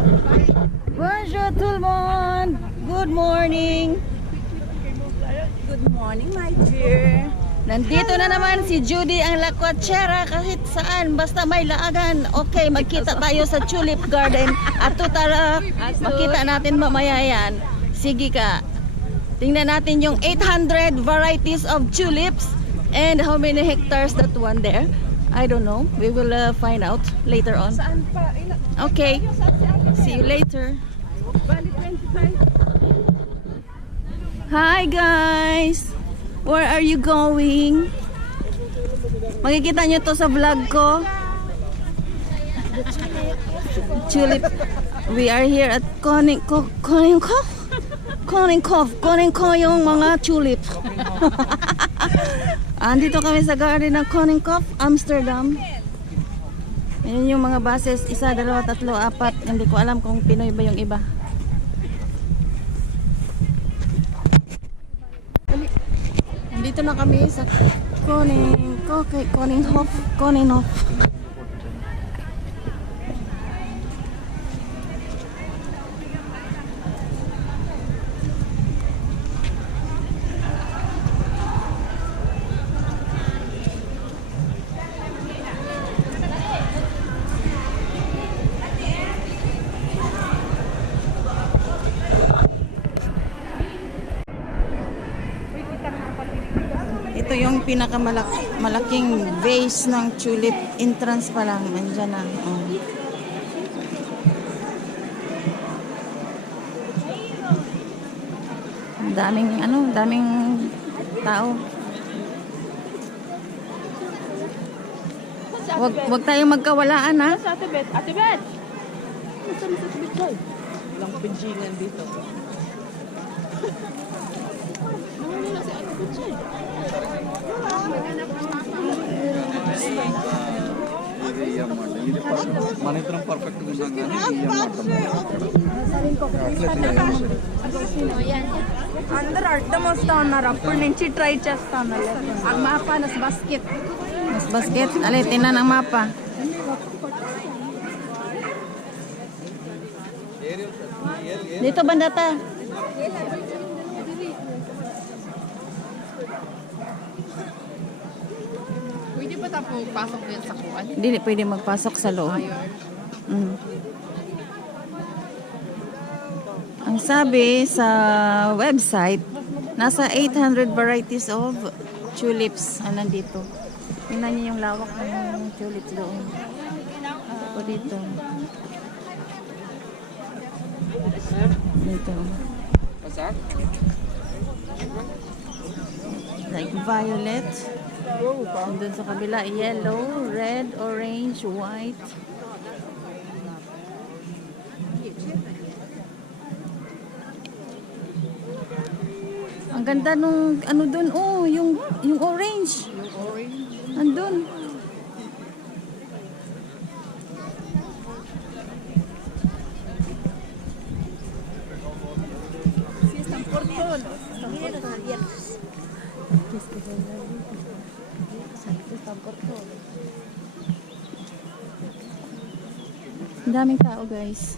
Bonjour tout le monde. Good morning. Good morning, my dear. Nandito na naman si Judy ang lakwatsera kahit saan basta may laagan. Okay, magkita tayo sa Tulip Garden. Ato tara, makita natin mamaya yan. Sige ka. Tingnan natin yung 800 varieties of tulips and how many hectares that one there. I don't know. We will find out later on. Saan pa? Okay. See you later. Bali 25. Hi guys! Where are you going? Makikita nyo to sa vlog ko. Tulip. We are here at Koninkoff yung mga tulip. Andito kami sa garden ng Koninkoff, Amsterdam. Ayan yung mga buses. 1, 2, 3, 4. Hindi ko alam kung Pinoy ba yung iba. Dito na kami sa Koninkoff. Ito yung pinakamalaking vase ng tulip. Entrance pa lang. Nandyan na. Oh. Daming tao. Wag tayong magkawalaan, ha? Ate Bet! Ate Bet! Saan sa Ate Bet ko? Walang pinjingan dito. Nawala si Ate Bet siya. మన ఇద్దరం పర్ఫెక్ట్ ఉన్నాం అందరూ అడ్డం వస్తా ఉన్నారు అప్పటి నుంచి ట్రై చేస్తా ఉన్నారు ఆ mapa nas basket. Mas basket. Alay, tinan ang mapa. Dito banda ta. Pwede ba tapo pasok din sa kuan? Hindi pwede magpasok sa loob. Mm. Ang sabi sa website, nasa 800 varieties of tulips ang nandito. Tingnan niyo yung lawak ng tulips doon. Ako dito. Dito. Like violet. And dun sa kabila, yellow, red, orange, white. Ang ganda nung ano dun, oh, yung orange. Yung orange. Andun. Si San Porton. Ang daming tao, guys.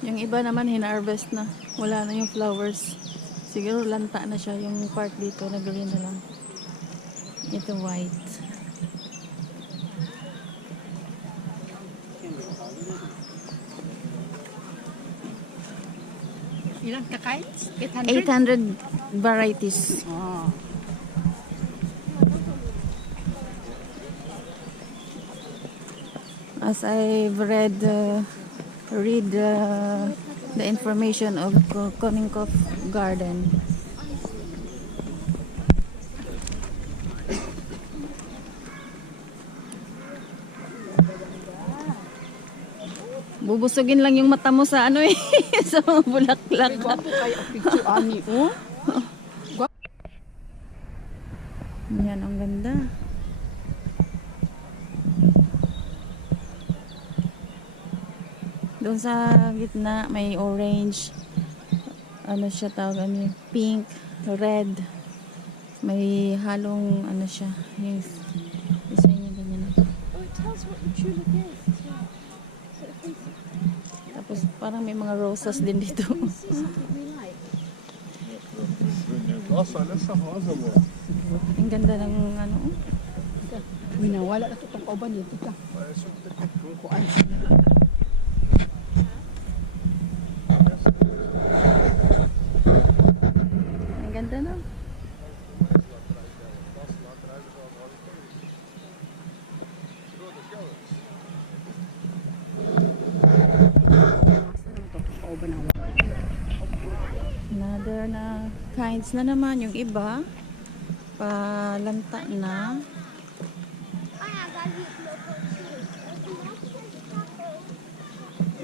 Yung iba naman hinarvest na. Wala na yung flowers. Siguro lanta na siya. Yung part dito na green na lang. Ito white. Ilang kakaits? 800 varieties. Oh. As I've read the information of Koninkoff Garden. Bubusugin lang yung mata mo sa ano eh, sa mga bulaklak. Gwapo kayo picture ani, oh. Yan, ang ganda. Doon sa gitna may orange, ano siya tawag, ano, pink, red, may halong ano siya, yung design niya ganyan. Tapos parang may mga roses din dito. Nossa, olha essa rosa, amor. Ang ganda ng ano. Winawala na itong kauban yun. Tika. Parece um tecatrum. Kuan. Ang ganda no. Kauban na. Another na kinds na naman yung iba. Palanta na.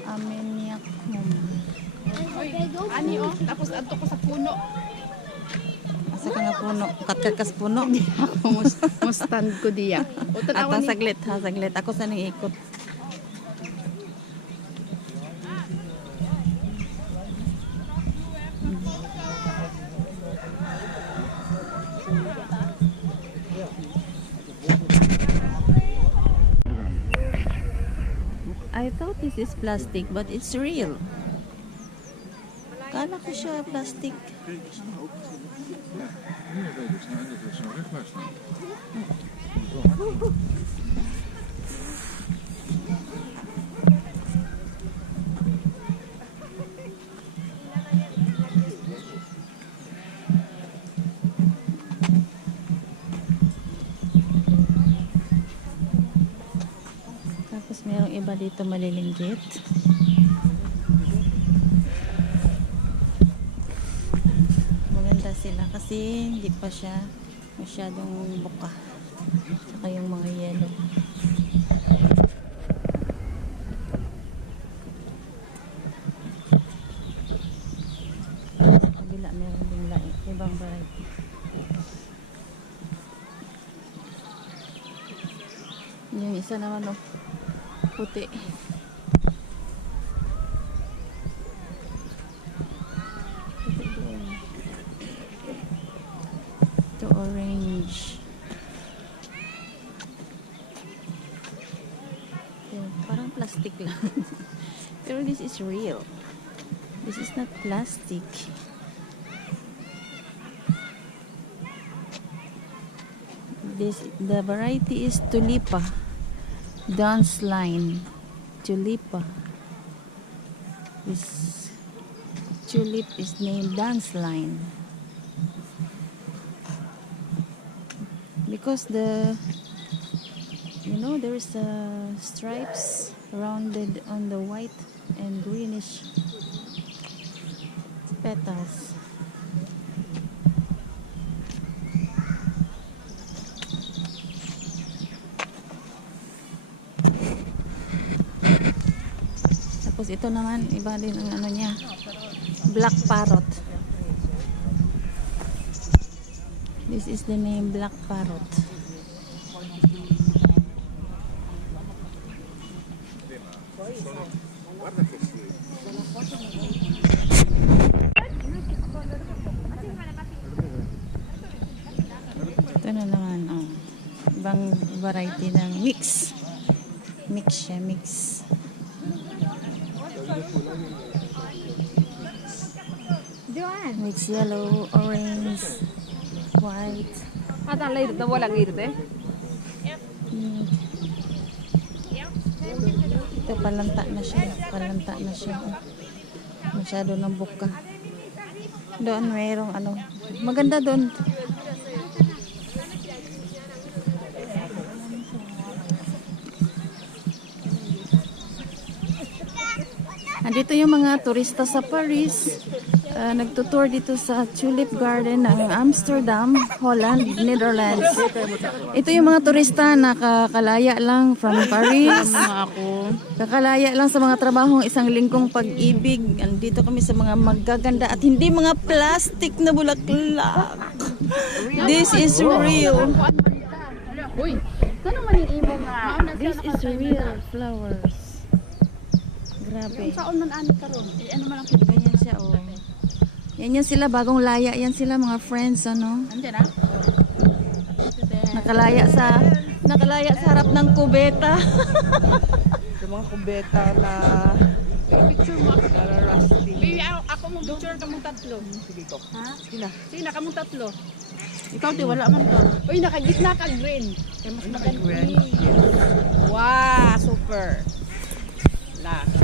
Ameniacum. Ani oh, tapos adto ko sa puno. Asa ka nga puno? Katkakas puno. Ako mo stand ko diya. O At tanawan ni. saglit ha, saglit. Ako sa nang ikot. I thought this is plastic, but it's real. Kala ko siya plastic. Nee, dat is zo'n rechtwijs staan. Tapos merong iba dito malilinggit. Maganda sila kasi hindi pa siya masyadong buka. Saka yung mga yellow. Sa kabila meron din ibang variety. Yung isa naman oh, puti. Puti doon. Ito orange. Ito, parang plastic lang. Pero this is real. This is not plastic. The variety is tulipa. Dance line. Tulipa. This tulip is named dance line. Because there is stripes rounded on the white and greenish petals. Tapos ito naman, iba din ang ano niya. Black parrot. This is the name black parrot. Ito na naman, oh. Ibang variety ng mix. Mix siya, mix. Mix yellow, orange, white. Ada lay da wala ngirde. Ito palanta na siya. Palanta na siya. Masyado ng buka. Doon mayroong ano. Maganda doon. Andito yung mga turista sa Paris. Nagtutour dito sa Tulip Garden ng Amsterdam, Holland, Netherlands. Ito yung mga turista na kakalaya lang from Paris. Kakalaya lang sa mga trabahong isang linggong pag-ibig. Andito kami sa mga magaganda at hindi mga plastic na bulaklak. This is real. Uy, kano man yung imo nga? This is real flowers. Grabe. Saon man ani karon? Ano man ang Ganyan siya, oh. Yan sila, bagong laya. Yan sila, mga friends, ano. Ande na? Nakalaya sa Nakalaya sa harap ng kubeta. Yung mga kubeta na Picture mo ako. rusty. Baby, ako mo picture kamong tatlo. Sige ko. Ha? Sige na. Sige na, kamong tatlo. Ikaw, di wala man to. Uy, nakagitna ka green. Kaya mas maganda. Green? Wow, super. Last.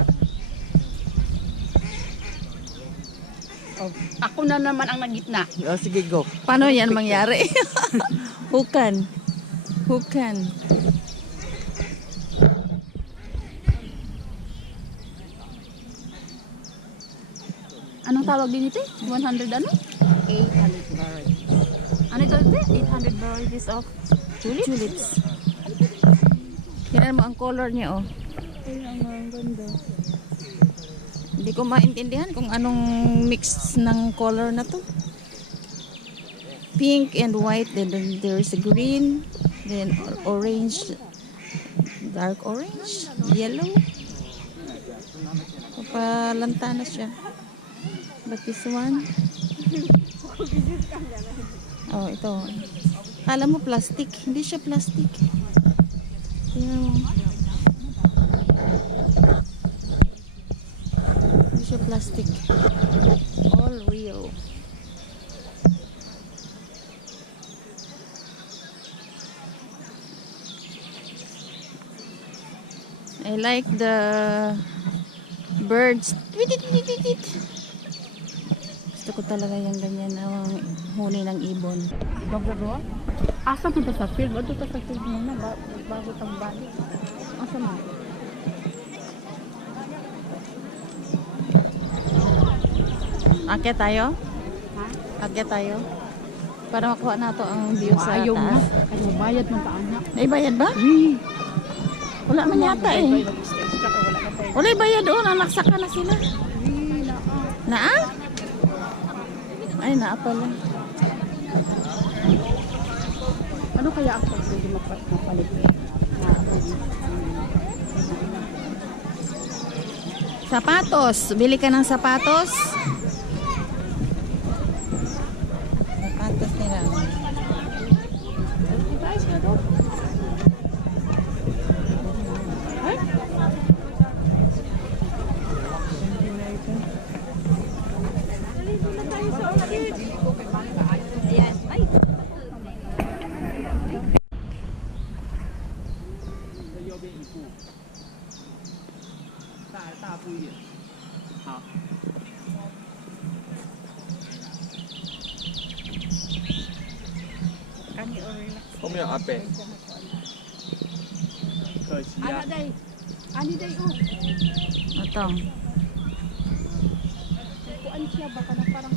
Oh, ako na naman ang nagitna. Oh, sige, go. Paano yan mangyari? Hukan. Hukan. Anong tawag din ito? 100 ano? 800 varieties. Ano ito? 800 varieties of Tulips. Yan mo ang color niya, oh. Ay, ang ganda. Hindi ko maintindihan kung anong mix ng color na to. Pink and white, then there's a green, then orange, dark orange, yellow. Papalanta na siya. But this one? Oh, ito. Kala mo plastic. Hindi siya plastic. Tingnan mo. Hindi siya plastic. All real. I like the birds. Gusto ko talaga yung ganyan ang huni ng ibon. Gagaro? Asa mo sa field? Bato sa field muna bago tang balik. Asa mo? Akyat tayo? Ha? Akyat tayo? Para makuha na to ang view sa Ayaw mo. taas. Ayaw bayad mo ka anak. Ay, bayad ba? Wala man yata eh. Wala bayad doon. Nagsaka na sila. Naa? Ay, naa pala. Ano kaya ako pwede mapalit? Sapatos. Bili ka ng sapatos. Sapatos nila. Kung yung ape. Ano day? Ano day oh? Ito. Kuan siya baka na parang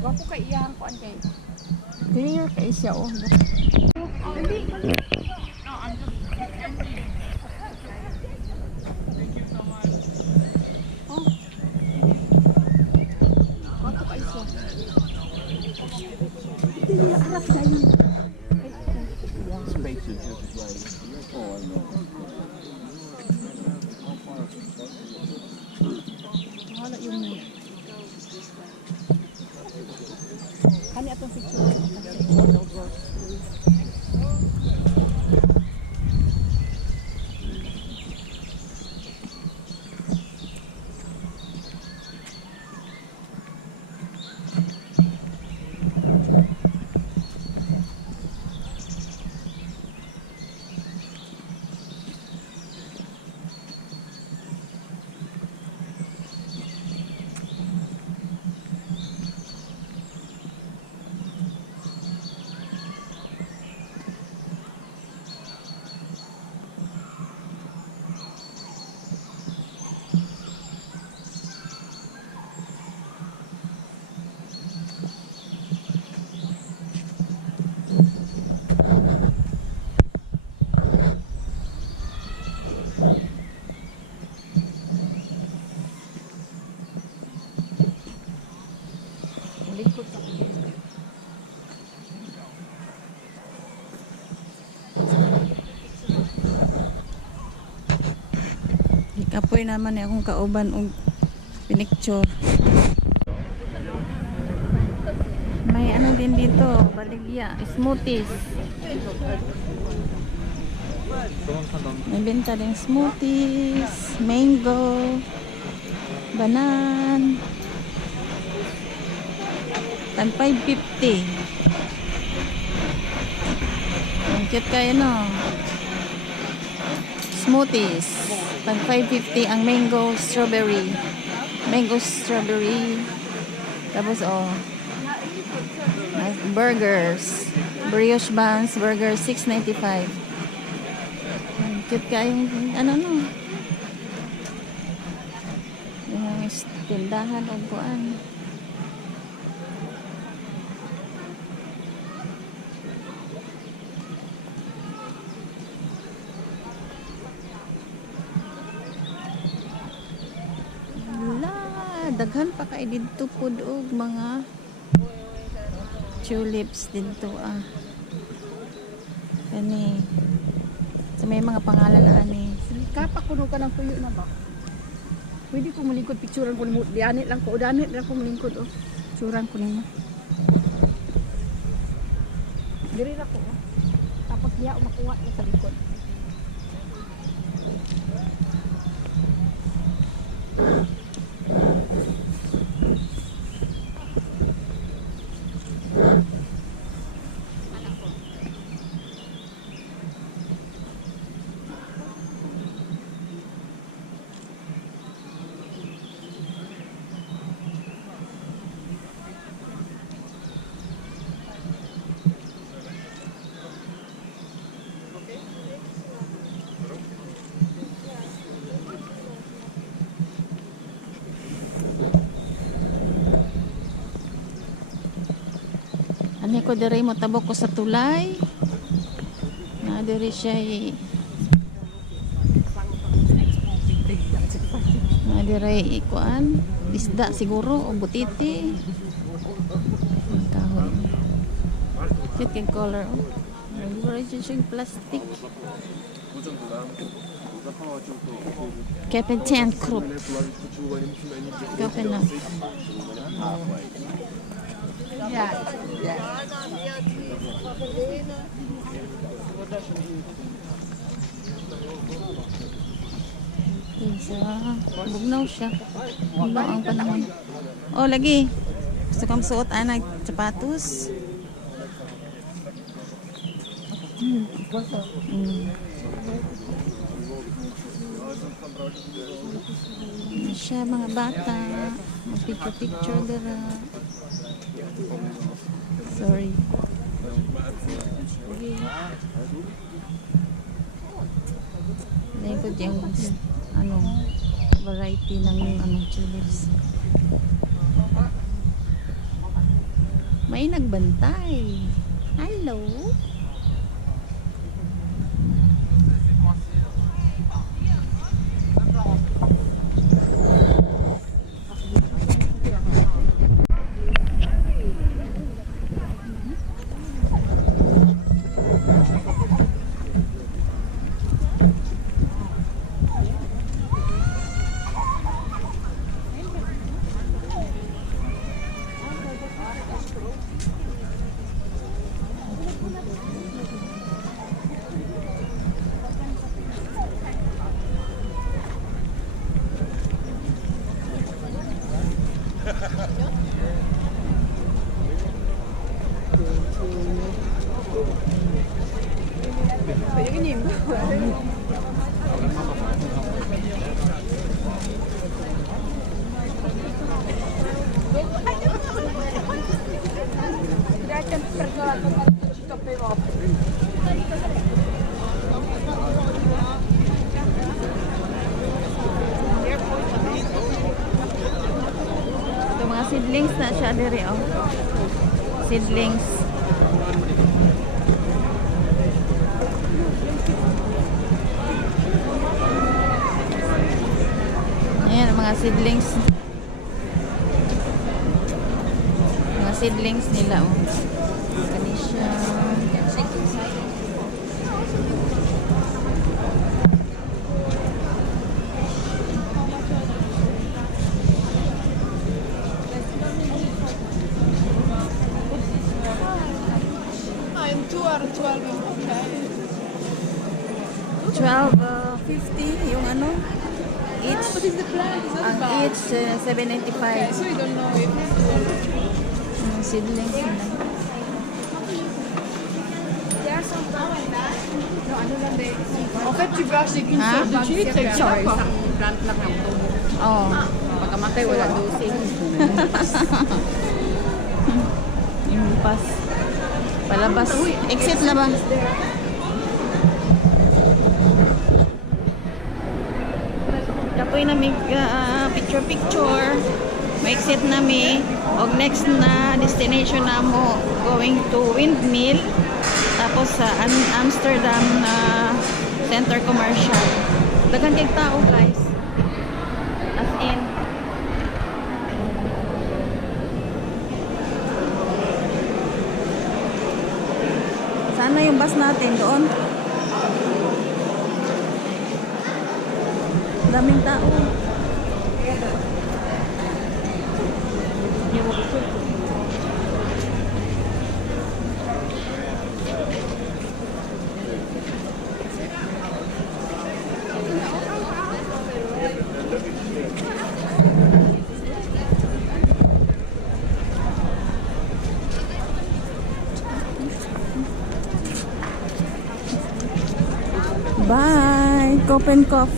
wapo kay iyang kuan kay. Clear kay siya, oh. Wapo kay siya. Hindi niya harap dahil. Wala yung kani atong picture. Kapoy naman eh akong kauban og pinicture. May ano din dito, baligya, smoothies. May benta din smoothies, mango, banan. Tan 550. Ang cute kayo, no? Smoothies. Tan 550 ang mango strawberry. Mango strawberry. Tapos, oh. Burgers. Brioche buns, burger 6.95. Cute kayong ano no. Yung tindahan o kuan. Wala, daghan pa kay didto pud og mga tulips dito Kani. So may mga pangalan na ani. Kapak kuno ka ng tuyo na ba? Pwede ko malingkod picturean ko nimo. Dianit lang ko, danit lang ko malingkod oh. Picturean ko nimo. Diri ra ko. Oh. Tapos diya makuha na sa likod. Ani ko diri mo tabok ko sa tulay. Na diri siya na diri ikuan isda siguro o butiti. Kahoy. Cute kay color. Wala siya plastic. Captain Krupp. Captain. Bugnaw siya. Bugnaw ang panahon. Oh, lagi. Gusto kang suot anak sapatos. Siya mga bata. Mag-picture dira. Sorry. Naikot yung ano variety ng ano tulips. May nagbantay. Hello. Ito mga seedlings na siya diri oh. Seedlings. Ayan mga seedlings. Mga seedlings nila oh. Kani siya. 12.50 yung ano each. What is the plant? Is that Ang bag? each 7.95. So you don't know if Seedlings nila. no, ano lang din. En fait, tu peux acheter qu'une Hein? seule bague, c'est Sorry. isang plant lang ang tubo. Oh. Pagkamatay, wala dosing. Yung pas. Palabas. Exit na ba? Kapoy na may picture-picture. May exit na mi. Og next na destination na mo going to Windmill. Tapos sa Amsterdam na Center Commercial. Dagan kay tao guys. As in. Sana yung bus natin doon. Daming tao. Bye, Copenhagen.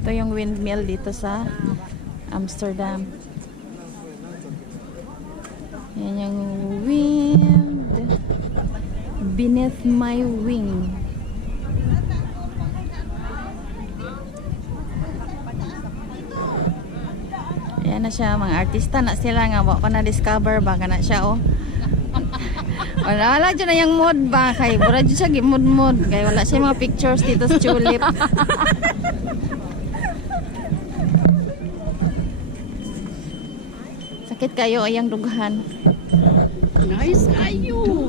Ito yung windmill dito sa Amsterdam. Yan yung wind beneath my wing. Ayan na siya, mga artista na sila nga wako na discover ba kana siya oh. Wala dyan na yung mood ba kay wala dyan siya gimod-mod kay wala siya mga pictures dito sa tulip. Sakit kayo ayang dughan. Nice kayo!